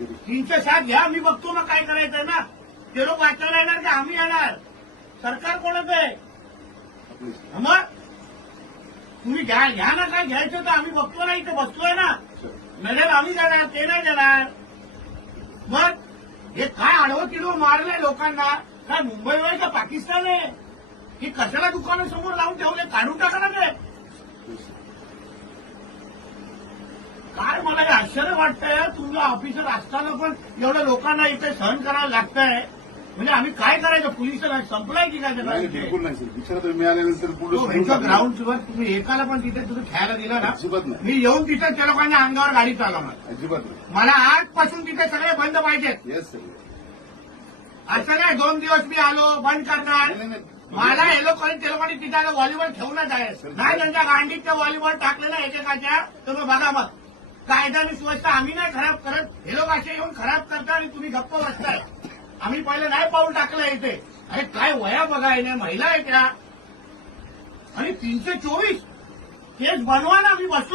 307 घ्या, मी बघतो मग काय करायचंय ना. ते लोक वाचायला येणार की आम्ही येणार? सरकार कोणाचं आहे? मग तुम्ही घ्या ना, काय घ्यायचं तर आम्ही बघतो ना, इथे बसतोय ना. मेडल आम्ही देणार, ते नाही देणार. मग हे काय आडवं किडवं मारलंय लोकांना? काय मुंबईवर का पाकिस्तान आहे? ही कशाला दुकानासमोर लावून ठेवले? काढून टाका ना ते. काय मला हे आश्चर्य वाटतंय, तुमचं ऑफिसर असताना पण एवढ्या लोकांना इथे सहन करायला लागतंय. म्हणजे आम्ही काय करायचं? पोलिसांना संपलाय की काय? बिलकुल नाही सर. विचारात मिळाल्यानंतर ग्राउंडवर तुम्ही एकाला पण तिथे तुम्ही खेळायला दिला ना. अजिबात नाही, मी येऊन तिथे त्या लोकांच्या अंगावर गाडी चालवणार. अजिबात नाही. मला आजपासून तिथे सगळे बंद पाहिजेत. Yes sir. असं नाही 2 दिवस मी आलो बंद करणार. मला हे लोकांनी ते लोकांनी तिथे व्हॉलीबॉल ठेवूनच आहे. नाही त्यांच्या गांडीत ते व्हॉलीबॉल टाकले ना एकेकाच्या, तर बघा मग कायदा आणि सुव्यवस्था आम्ही नाही खराब करत, हे लोक असे येऊन खराब करतात आणि तुम्ही गप्प बसताय. आम्ही पहिले नाही पाऊल टाकलं इथे. अरे काय वया बघाय नाही, महिला आहे त्या. आणि 324 केस बनवा ना, आम्ही बसू.